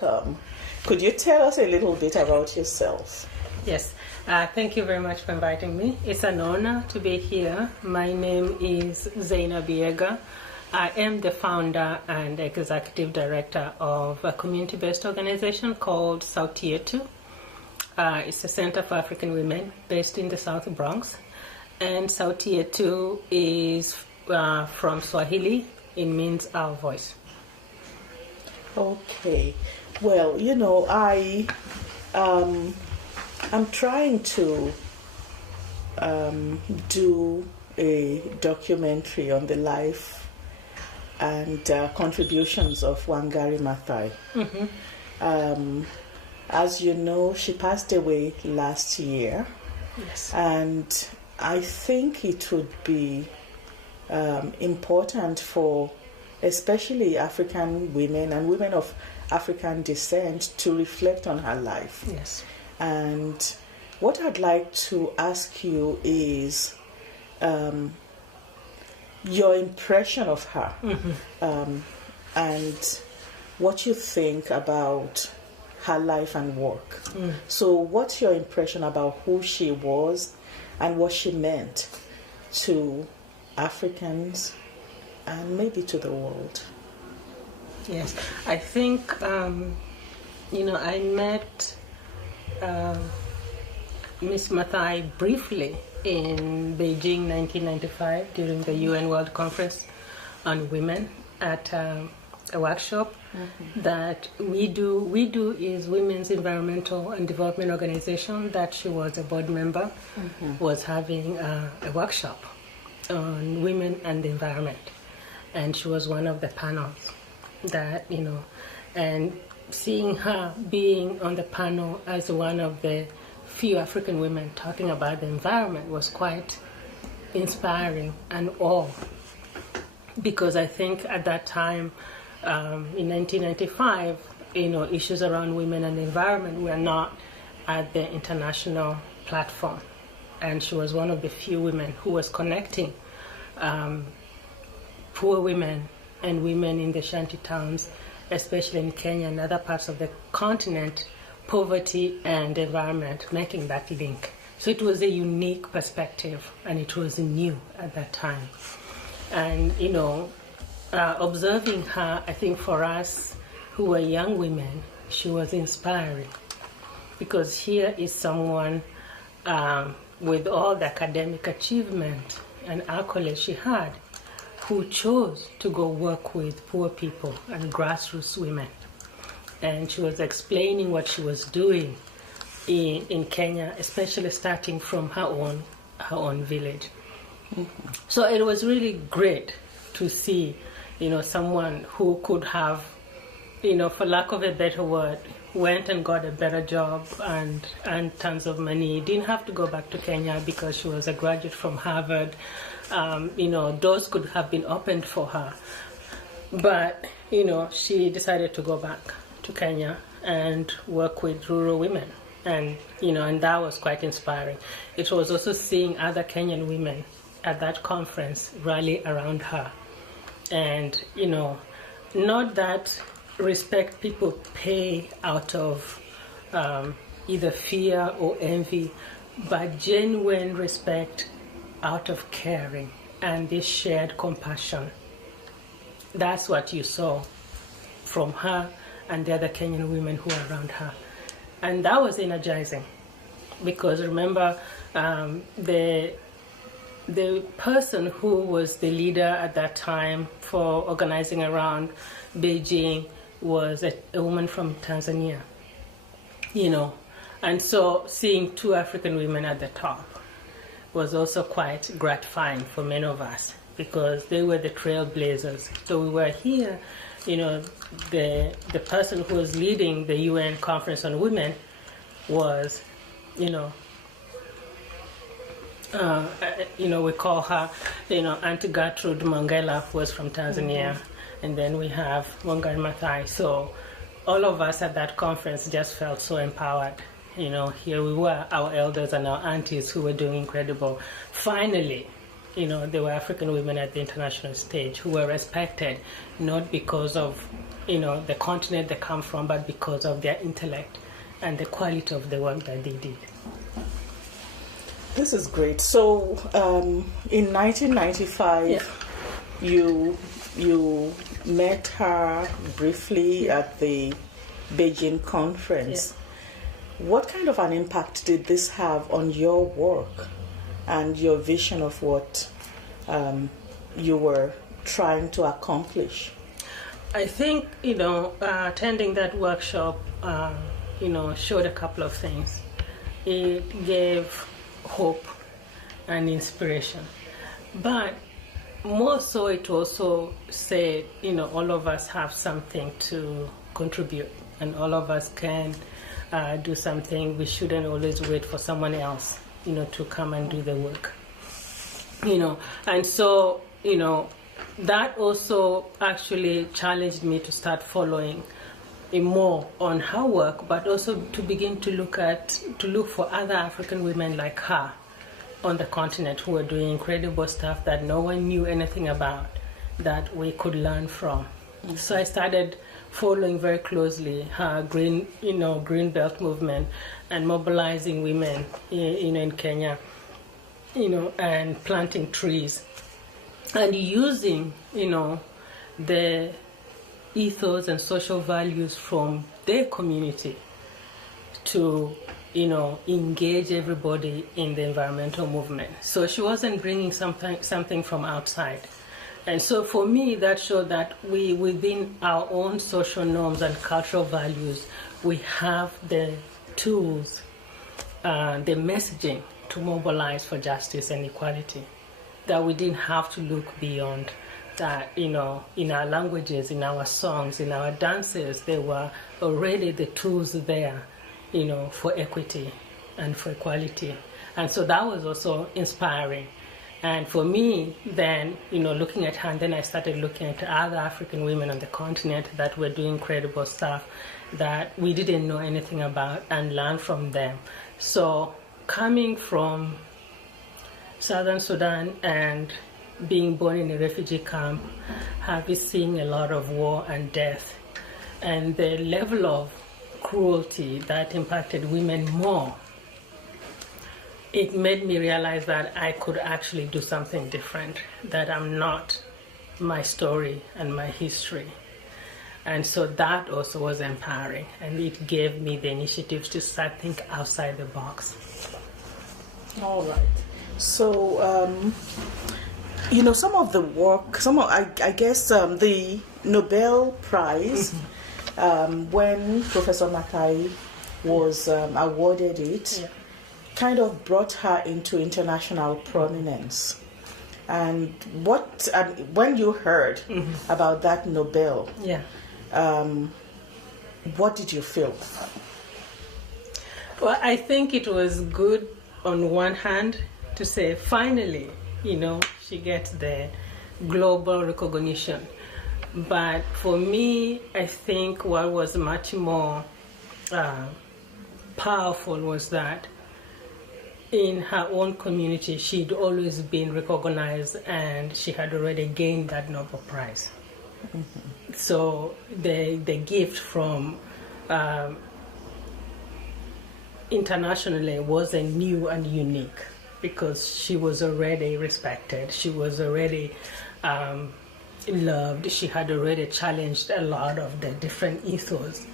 welcome. Could you tell us a little bit about yourself? Yes, thank you very much for inviting me. It's an honor to be here. My name is Zeinab Eyega. I am the founder and executive director of a community-based organization called Sauti, Yetu. It's a center for African women based in the South Bronx. And Sauti Yetu is from Swahili. It means our voice. Okay. Well, you know, I'm trying to do a documentary on the life and contributions of Wangari Maathai. Mm-hmm. As you know, she passed away last year. Yes. And I think it would be important for especially African women and women of African descent to reflect on her life. Yes. And what I'd like to ask you is your impression of her, mm-hmm. And what you think about her life and work. Mm. So what's your impression about who she was and what she meant to Africans and maybe to the world? Yes, I think, I met Miss Maathai briefly in Beijing 1995 during the UN World Conference on Women at a workshop mm-hmm. that we do is Women's Environmental and Development Organization that she was a board member, mm-hmm. was having a workshop on women and the environment. And she was one of the panels that, and seeing her being on the panel as one of the few African women talking about the environment was quite inspiring and awe. Because I think at that time, in 1995, issues around women and the environment were not at the international platform. And she was one of the few women who was connecting poor women and women in the shanty towns, especially in Kenya and other parts of the continent, poverty and environment, making that link. So it was a unique perspective, and it was new at that time. And, observing her, I think for us who were young women, she was inspiring. Because here is someone with all the academic achievement and accolades she had, who chose to go work with poor people and grassroots women. And she was explaining what she was doing in Kenya, especially starting from her own village. Mm-hmm. So it was really great to see, someone who could have, for lack of a better word, went and got a better job and tons of money. Didn't have to go back to Kenya because she was a graduate from Harvard. Doors could have been opened for her. But, she decided to go back to Kenya and work with rural women. And, and that was quite inspiring. It was also seeing other Kenyan women at that conference rally around her. And, not that respect people pay out of either fear or envy, but genuine respect out of caring and this shared compassion. That's what you saw from her and the other Kenyan women who were around her. And that was energizing because remember, the person who was the leader at that time for organizing around Beijing was a woman from Tanzania, and so seeing two African women at the top was also quite gratifying for many of us because they were the trailblazers. So we were here, the person who was leading the UN Conference on Women was, we call her, Auntie Gertrude Mongella, who was from Tanzania. Mm-hmm. And then we have Wangari Maathai. So all of us at that conference just felt so empowered. Here we were, our elders and our aunties who were doing incredible. Finally, there were African women at the international stage who were respected, not because of, the continent they come from, but because of their intellect and the quality of the work that they did. This is great. So, in 1995, you met her briefly at the Beijing conference. What kind of an impact did this have on your work and your vision of what you were trying to accomplish? I think, attending that workshop, showed a couple of things. It gave hope and inspiration. But more so, it also said, all of us have something to contribute, and all of us can do something. We shouldn't always wait for someone else, to come and do the work. And so, that also actually challenged me to start following more on her work, but also to begin to look for other African women like her on the continent who were doing incredible stuff that no one knew anything about, that we could learn from. Mm-hmm. So I started following very closely her green belt movement and mobilizing women, in Kenya, and planting trees and using, the ethos and social values from their community to, engage everybody in the environmental movement. So she wasn't bringing something from outside. And so for me, that showed that we, within our own social norms and cultural values, we have the tools, the messaging to mobilize for justice and equality, that we didn't have to look beyond that. In our languages, in our songs, in our dances, there were already the tools there, for equity and for equality. And so that was also inspiring. And for me, then, looking at her, and then I started looking at other African women on the continent that were doing incredible stuff that we didn't know anything about, and learn from them. So coming from Southern Sudan and being born in a refugee camp, having seen a lot of war and death, and the level of cruelty that impacted women more, it made me realize that I could actually do something different, that I'm not my story and my history. And so that also was empowering, and it gave me the initiatives to start think outside the box. All right. So, some of the work, I guess the Nobel Prize, when Professor Maathai was awarded it, kind of brought her into international prominence. And when you heard about that Nobel, what did you feel? Well, I think it was good on one hand to say, finally, she gets the global recognition. But for me, I think what was much more powerful was that in her own community, she'd always been recognized, and she had already gained that Nobel Prize. Mm-hmm. So the gift from internationally wasn't new and unique, because she was already respected, she was already loved, she had already challenged a lot of the different ethos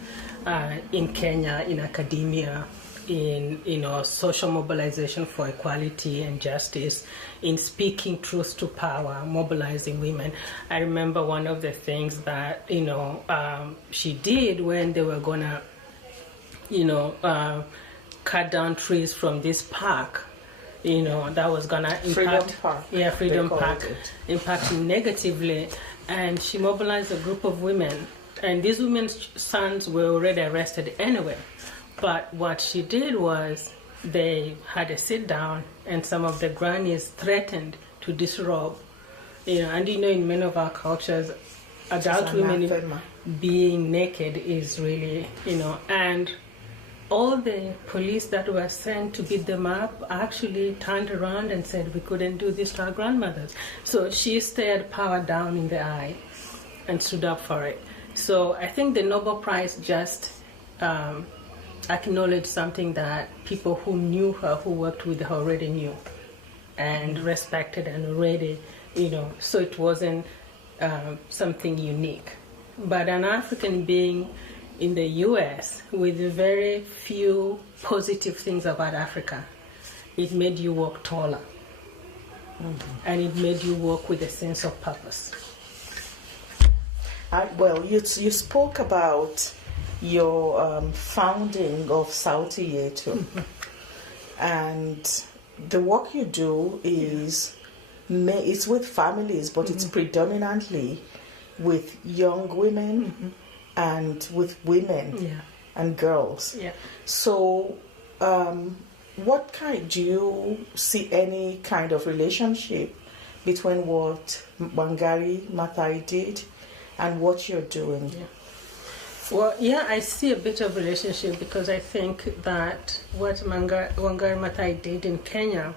in Kenya, in academia, in social mobilization for equality and justice, in speaking truth to power, mobilizing women. I remember one of the things that she did when they were gonna cut down trees from this park, that was gonna impact Freedom Park, impacting negatively, and she mobilized a group of women, and these women's sons were already arrested anyway. But what she did was they had a sit down, and some of the grannies threatened to disrobe. And in many of our cultures, adult women being naked is really, and all the police that were sent to beat them up actually turned around and said we couldn't do this to our grandmothers. So she stared power down in the eye and stood up for it. So I think the Nobel Prize just acknowledged something that people who knew her, who worked with her, already knew and respected and already, so it wasn't something unique. But an African being in the US with very few positive things about Africa, it made you walk taller. And it made you walk with a sense of purpose. Well, you spoke about your founding of Sauti Yetu, and the work you do is it's with families, but it's predominantly with young women and with women and girls. Yeah. So, do you see any kind of relationship between what Wangari Maathai did and what you're doing? Yeah. Well, yeah, I see a bit of relationship because I think that what Wangari Maathai did in Kenya,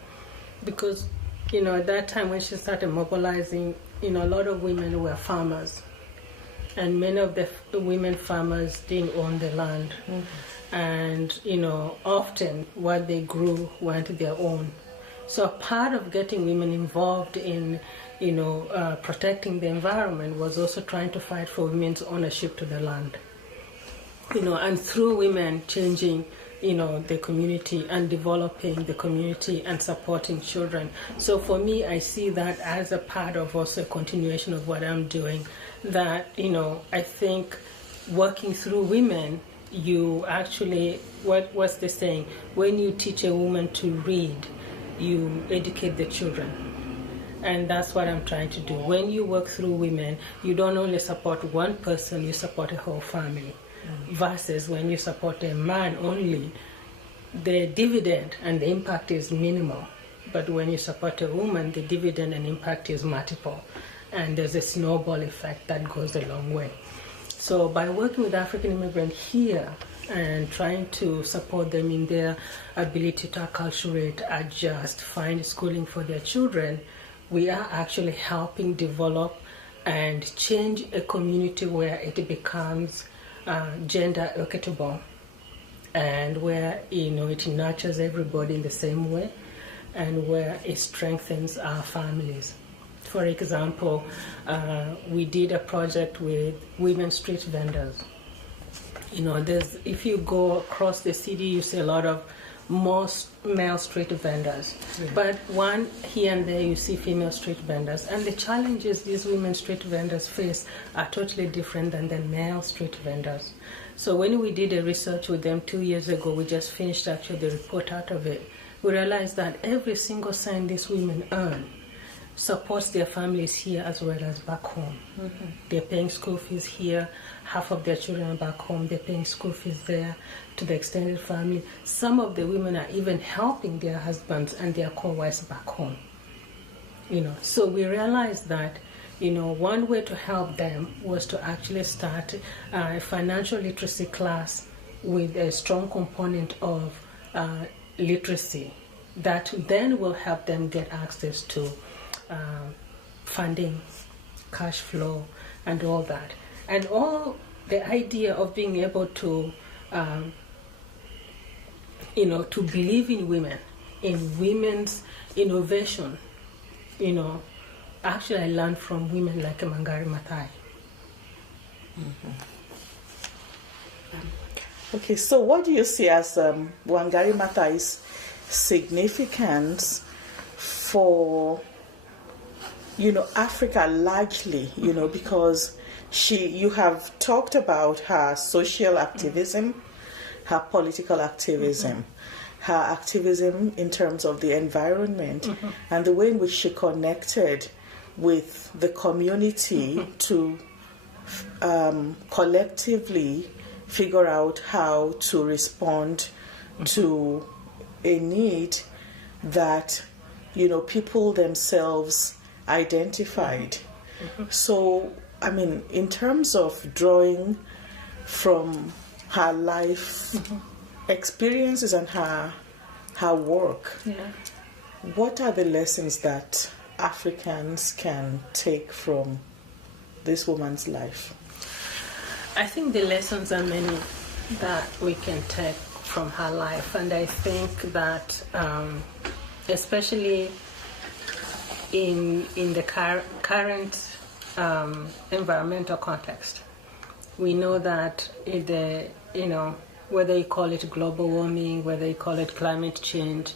because, at that time when she started mobilizing, a lot of women were farmers. And many of the women farmers didn't own the land. And, often what they grew weren't their own. So part of getting women involved in, protecting the environment was also trying to fight for women's ownership to the land. And through women changing, the community and developing the community and supporting children. So for me, I see that as a part of also a continuation of what I'm doing. That, I think working through women, you actually, what's the saying? When you teach a woman to read, you educate the children. And that's what I'm trying to do. When you work through women, you don't only support one person, you support a whole family. Versus when you support a man only, the dividend and the impact is minimal. But when you support a woman, the dividend and impact is multiple. And there's a snowball effect that goes a long way. So by working with African immigrants here and trying to support them in their ability to acculturate, adjust, find schooling for their children, we are actually helping develop and change a community where it becomes gender equitable and where it nurtures everybody in the same way and where it strengthens our families. For example, we did a project with women street vendors. If you go across the city, you see a lot of most male street vendors. But one here and there you see female street vendors. And the challenges these women street vendors face are totally different than the male street vendors. So when we did a research with them 2 years ago, we just finished actually the report out of it, we realized that every single cent these women earn supports their families here as well as back home. They're paying school fees here, half of their children are back home, they're paying school fees there to the extended family. Some of the women are even helping their husbands and their co-wives back home. So we realized that one way to help them was to actually start a financial literacy class with a strong component of literacy that then will help them get access to funding, cash flow, and all that. And all the idea of being able to, to believe in women, in women's innovation, actually I learned from women like Wangari Maathai. Okay, so what do you see as Wangari Maathai's significance for Africa largely, because you have talked about her social activism, her political activism, her activism in terms of the environment, and the way in which she connected with the community to collectively figure out how to respond to a need that people themselves identified. So, in terms of drawing from her life experiences and her work, what are the lessons that Africans can take from this woman's life? I think the lessons are many that we can take from her life, and I think that especially in the current environmental context, we know that whether you call it global warming, whether you call it climate change,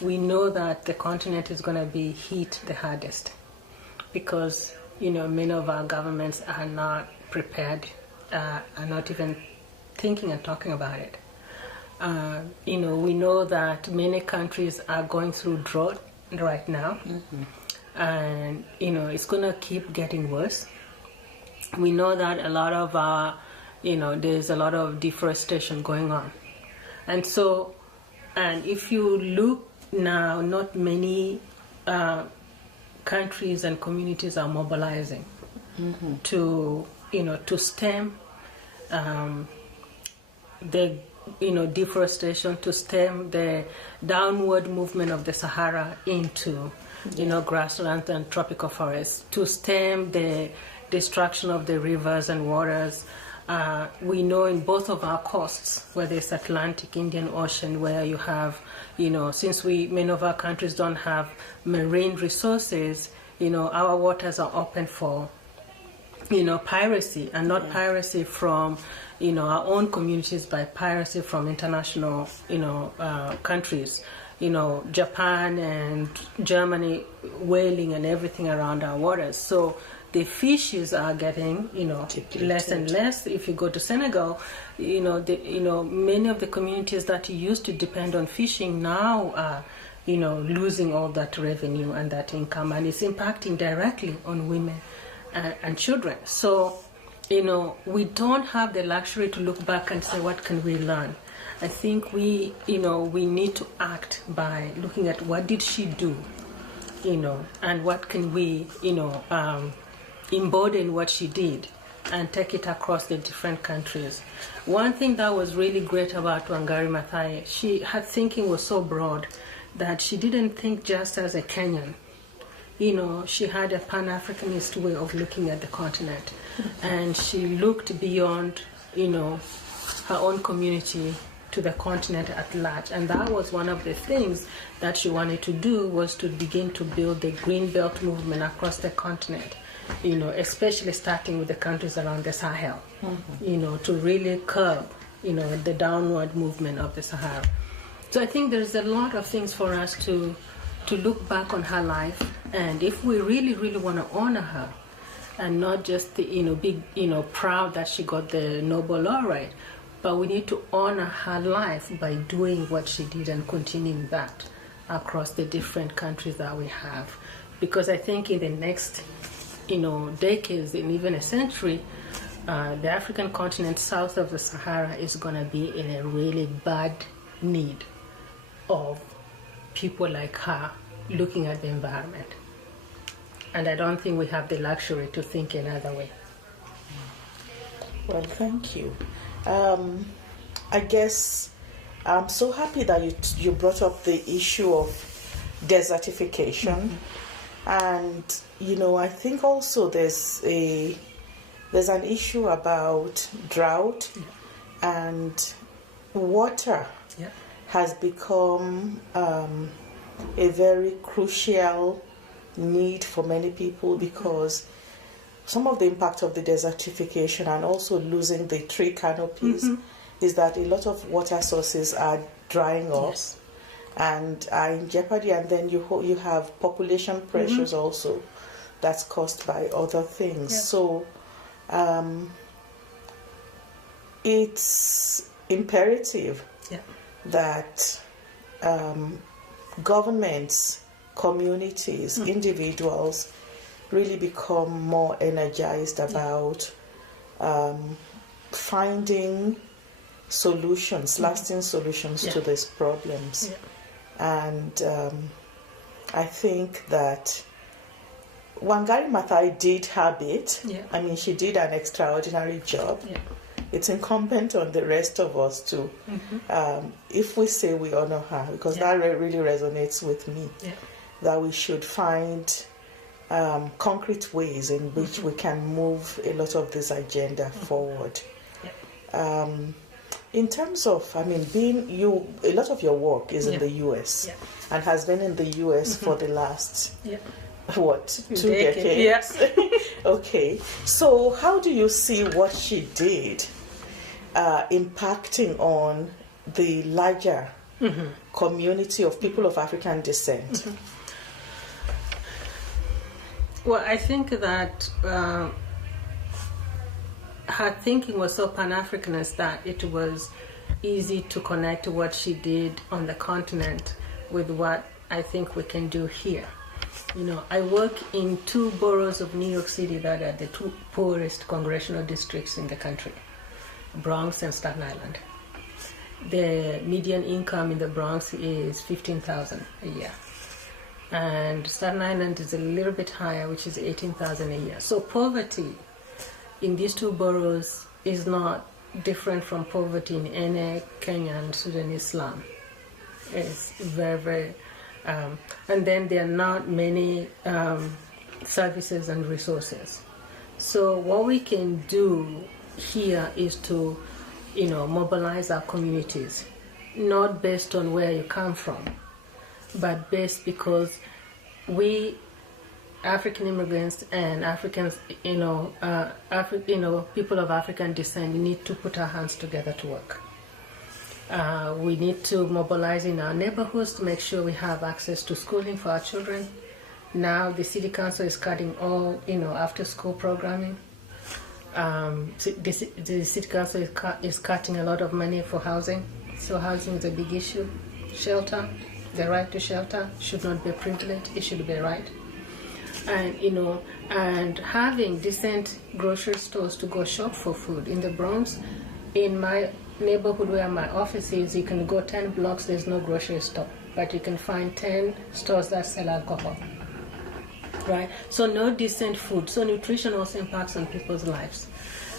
we know that the continent is going to be hit the hardest because many of our governments are not prepared, are not even thinking and talking about it. We know that many countries are going through drought right now, and it's going to keep getting worse. We know that a lot of our, there's a lot of deforestation going on, and if you look now, not many countries and communities are mobilizing to stem the deforestation, to stem the downward movement of the Sahara into grasslands and tropical forests, to stem the destruction of the rivers and waters. We know in both of our coasts, whether it's Atlantic, Indian Ocean, where you have, since many of our countries don't have marine resources, our waters are open for, piracy, and not piracy from, our own communities, but piracy from international, countries. Japan and Germany whaling and everything around our waters. So the fishes are getting, less and less. If you go to Senegal, many of the communities that used to depend on fishing now are, losing all that revenue and that income, and it's impacting directly on women and children. So, we don't have the luxury to look back and say, what can we learn? I think we need to act by looking at what did she do, and what can we, embody in what she did and take it across the different countries. One thing that was really great about Wangari Maathai, her thinking was so broad that she didn't think just as a Kenyan. She had a Pan-Africanist way of looking at the continent, and she looked beyond, her own community to the continent at large. And that was one of the things that she wanted to do, was to begin to build the Green Belt movement across the continent, especially starting with the countries around the Sahel, to really curb, the downward movement of the Sahara. So I think there's a lot of things for us to look back on her life, and if we really, really want to honor her, and not just be proud that she got the Nobel laureate, but we need to honor her life by doing what she did and continuing that across the different countries that we have. Because I think in the next, decades and even a century, the African continent south of the Sahara is going to be in a really bad need of people like her looking at the environment. And I don't think we have the luxury to think another way. Well, thank you. I guess I'm so happy that you brought up the issue of desertification. And, I think also there's an issue about drought, and water has become a very crucial need for many people, because some of the impact of the desertification and also losing the tree canopies is that a lot of water sources are drying up and are in jeopardy, and then you have population pressures also that's caused by other things. So it's imperative that governments, communities, individuals really become more energized about finding solutions, lasting solutions to these problems. And I think that Wangari Maathai did her bit. I mean, she did an extraordinary job. it's incumbent on the rest of us to, if we say we honor her, because that really resonates with me, that we should find concrete ways in which we can move a lot of this agenda forward. In terms of, I mean, a lot of your work is in the US and has been in the US for the last, what, 2 decades? Okay. So how do you see what she did impacting on the larger community of people of African descent? Well, I think that her thinking was so Pan-Africanist that it was easy to connect what she did on the continent with what I think we can do here. You know, I work in 2 boroughs of New York City that are the 2 poorest congressional districts in the country, Bronx and Staten Island. The median income in the Bronx is $15,000 a year. And Staten Island is a little bit higher, which is $18,000 a year. So poverty in these 2 boroughs is not different from poverty in any Kenyan, Sudanese slum. It's very, very, and then there are not many services and resources. So what we can do here is to, mobilize our communities, not based on where you come from, but based because we African immigrants and Africans, people of African descent need to put our hands together to work. We need to mobilize in our neighborhoods to make sure we have access to schooling for our children. Now the city council is cutting all, after school programming. The city council is cutting a lot of money for housing. So housing is a big issue. Shelter, the right to shelter should not be a privilege, it should be a right. And and having decent grocery stores to go shop for food. In the Bronx, in my neighborhood where my office is, you can go 10 blocks, there's no grocery store, but you can find 10 stores that sell alcohol, right? So no decent food. So nutrition also impacts on people's lives.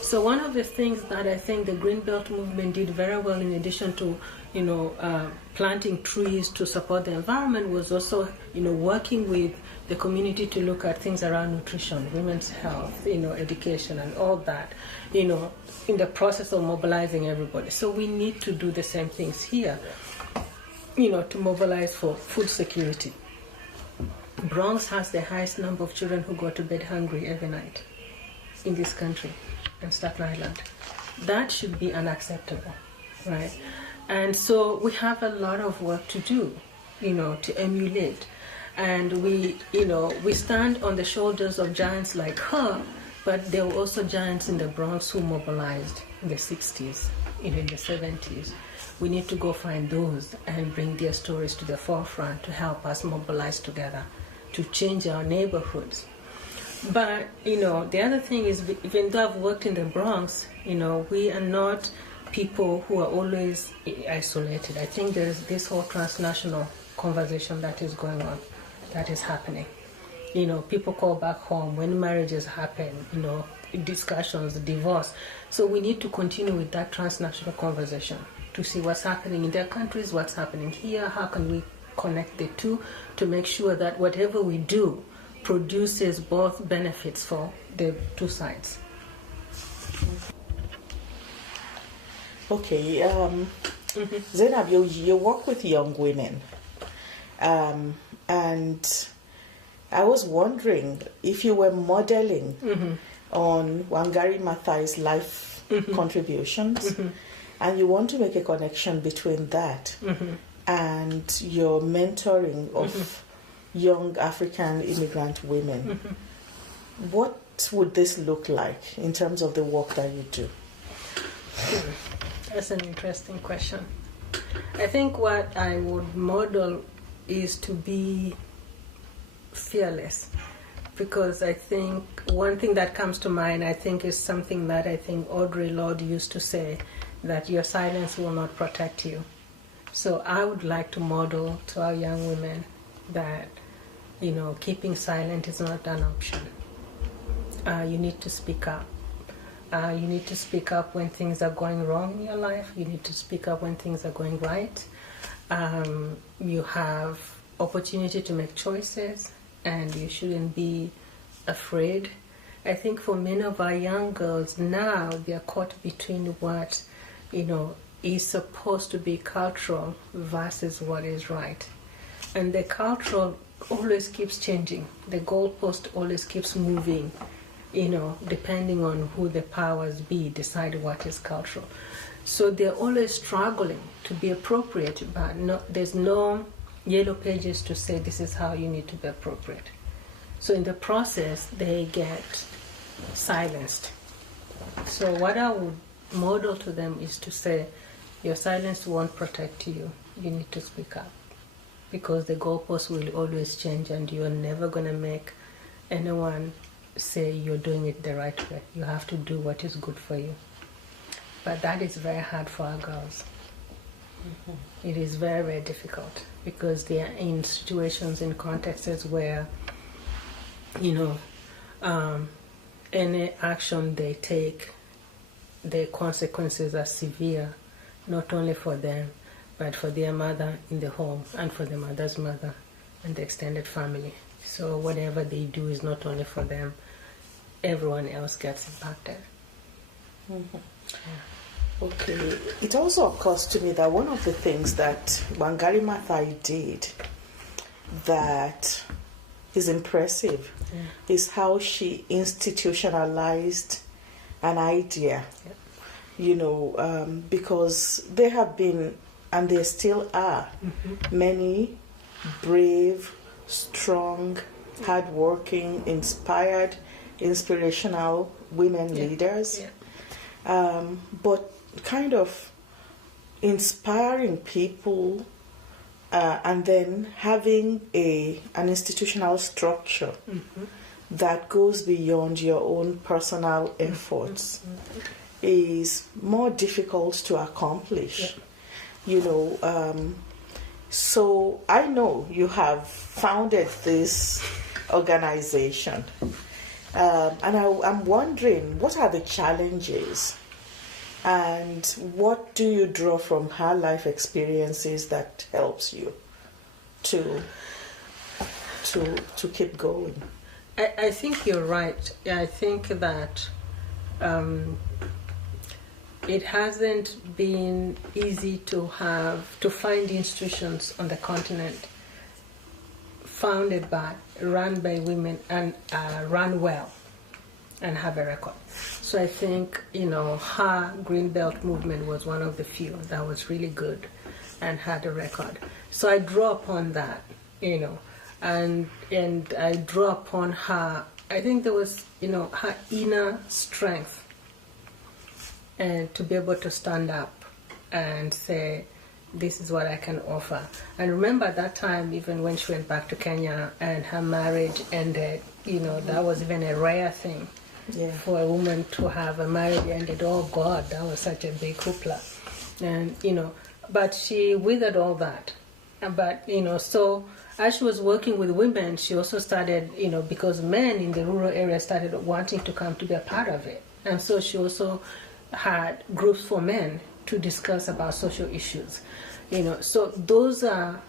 So one of the things that I think the Green Belt movement did very well, in addition to planting trees to support the environment, was also working with the community to look at things around nutrition, women's health, education, and all that, in the process of mobilizing everybody. So we need to do the same things here, to mobilize for food security. Bronx has the highest number of children who go to bed hungry every night in this country, and Staten Island. That should be unacceptable, right? And so we have a lot of work to do, to emulate. And we stand on the shoulders of giants like her, but there were also giants in the Bronx who mobilized in the 60s, in the 70s. We need to go find those and bring their stories to the forefront to help us mobilize together to change our neighborhoods. But, the other thing is, even though I've worked in the Bronx, we are not people who are always isolated. I think there's this whole transnational conversation that is going on, that is happening. People call back home when marriages happen, discussions, divorce. So we need to continue with that transnational conversation to see what's happening in their countries, what's happening here, how can we connect the two to make sure that whatever we do produces both benefits for the two sides. Okay, Zeinab, you work with young women, and I was wondering if you were modeling on Wangari Maathai's life contributions, and you want to make a connection between that and your mentoring of young African immigrant women. What would this look like in terms of the work that you do? That's an interesting question. I think what I would model is to be fearless, because I think one thing that comes to mind, I think, is something that I think Audre Lorde used to say, that your silence will not protect you. So I would like to model to our young women that, keeping silent is not an option. You need to speak up. You need to speak up when things are going wrong in your life. You need to speak up when things are going right. You have opportunity to make choices, and you shouldn't be afraid. I think for many of our young girls now, they're caught between what, is supposed to be cultural versus what is right. And the cultural always keeps changing. The goalpost always keeps moving, depending on who the powers be decide what is cultural. So they're always struggling to be appropriate, but there's no yellow pages to say this is how you need to be appropriate. So in the process, they get silenced. So what I would model to them is to say, your silence won't protect you. You need to speak up, because the goalposts will always change, and you're never going to make anyone say you're doing it the right way. You have to do what is good for you. But that is very hard for our girls. Mm-hmm. It is very, very difficult, because they are in situations, in contexts where, any action they take, the consequences are severe, not only for them, but for their mother in the home, and for the mother's mother and the extended family. So whatever they do is not only for them, everyone else gets impacted. Mm-hmm. Yeah. Okay. It also occurs to me that one of the things that Wangari Maathai did that is impressive is how she institutionalized an idea, because there have been, and there still are, many brave, strong, hardworking, inspired, inspirational women leaders, but kind of inspiring people and then having an institutional structure that goes beyond your own personal efforts is more difficult to accomplish. So I know you have founded this organization, and I'm wondering, what are the challenges, and what do you draw from her life experiences that helps you to keep going? I think you're right. I think that it hasn't been easy to find institutions on the continent founded by, run by women, and run well and have a record. So I think, her Green Belt movement was one of the few that was really good and had a record. So I draw upon that, and I draw upon her. I think there was, her inner strength, and to be able to stand up and say, this is what I can offer. And remember at that time, even when she went back to Kenya and her marriage ended, that was even a rare thing for a woman to have a marriage ended. Oh God, that was such a big hoopla. And, but she withered all that. But, so as she was working with women, she also started, because men in the rural area started wanting to come to be a part of it. And so she also had groups for men to discuss about social issues. So those are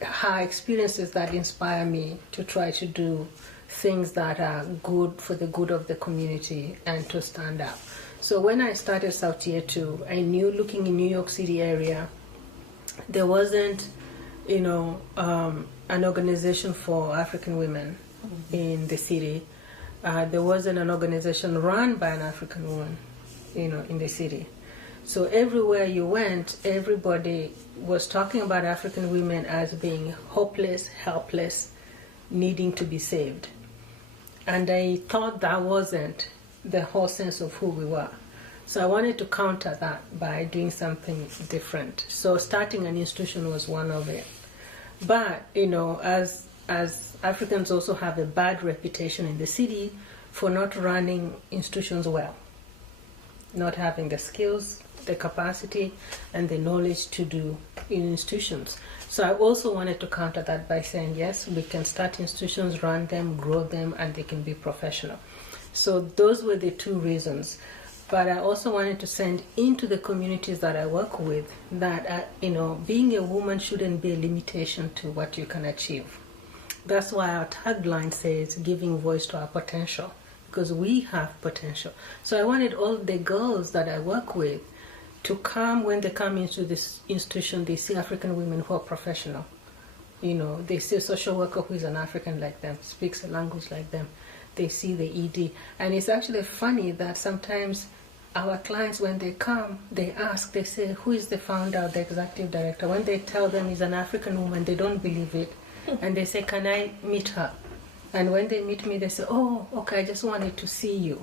her experiences that inspire me to try to do things that are good for the good of the community and to stand up. So when I started Sauti Yetu, I knew, looking in New York City area, there wasn't, an organization for African women in the city. There wasn't an organization run by an African woman, in the city. So everywhere you went, everybody was talking about African women as being hopeless, helpless, needing to be saved. And I thought that wasn't the whole sense of who we were. So I wanted to counter that by doing something different. So starting an institution was one of it. But, as Africans also have a bad reputation in the city for not running institutions well, not having the skills, the capacity, and the knowledge to do in institutions. So I also wanted to counter that by saying, yes, we can start institutions, run them, grow them, and they can be professional. So those were the two reasons. But I also wanted to send into the communities that I work with that, being a woman shouldn't be a limitation to what you can achieve. That's why our tagline says giving voice to our potential, because we have potential. So I wanted all the girls that I work with to come, when they come into this institution, they see African women who are professional. They see a social worker who is an African like them, speaks a language like them. They see the ED. And it's actually funny that sometimes our clients, when they come, they say, who is the founder or the executive director? When they tell them he's an African woman, they don't believe it. And they say, can I meet her? And when they meet me, they say, oh, okay, I just wanted to see you.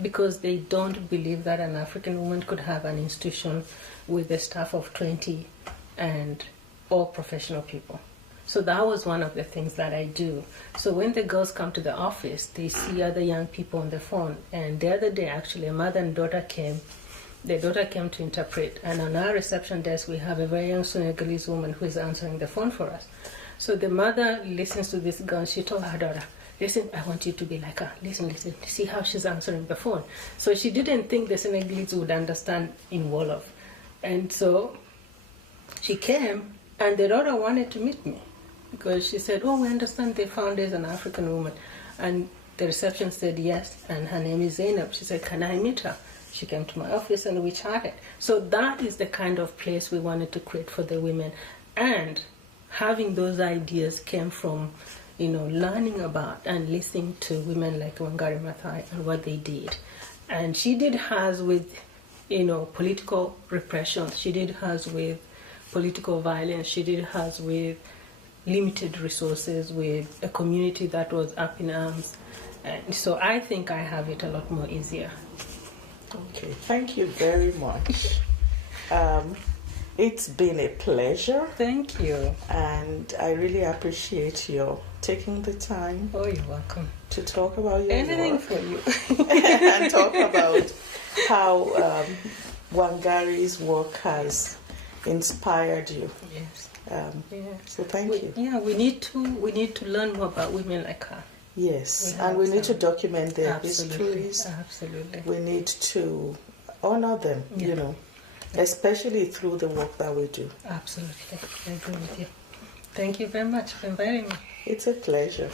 Because they don't believe that an African woman could have an institution with a staff of 20 and all professional people. So that was one of the things that I do. So when the girls come to the office, they see other young people on the phone. And the other day, actually, a mother and daughter came. The daughter came to interpret. And on our reception desk, we have a very young Senegalese woman who is answering the phone for us. So the mother listens to this girl. She told her daughter, listen, I want you to be like her. Listen, see how she's answering the phone. So she didn't think the Senegalese would understand in Wolof. And so she came, and the daughter wanted to meet me because she said, oh, we understand the founder is an African woman. And the reception said yes, and her name is Zeinab. She said, can I meet her? She came to my office and we chatted. So that is the kind of place we wanted to create for the women. And having those ideas came from, learning about and listening to women like Wangari Maathai and what they did. And she did hers with, political repression. She did hers with political violence. She did hers with limited resources, with a community that was up in arms. And so I think I have it a lot more easier. Okay, thank you very much. It's been a pleasure. Thank you. And I really appreciate your taking the time. Oh, you're welcome. To talk about your anything work. For you. And talk about how Wangari's work has inspired you. Yes. So thank you. Yeah, we need to learn more about women like her. Yes, and we need to document their histories. Absolutely. We need to honor them, especially through the work that we do. Absolutely. I agree with you. Thank you very much for inviting me. It's a pleasure.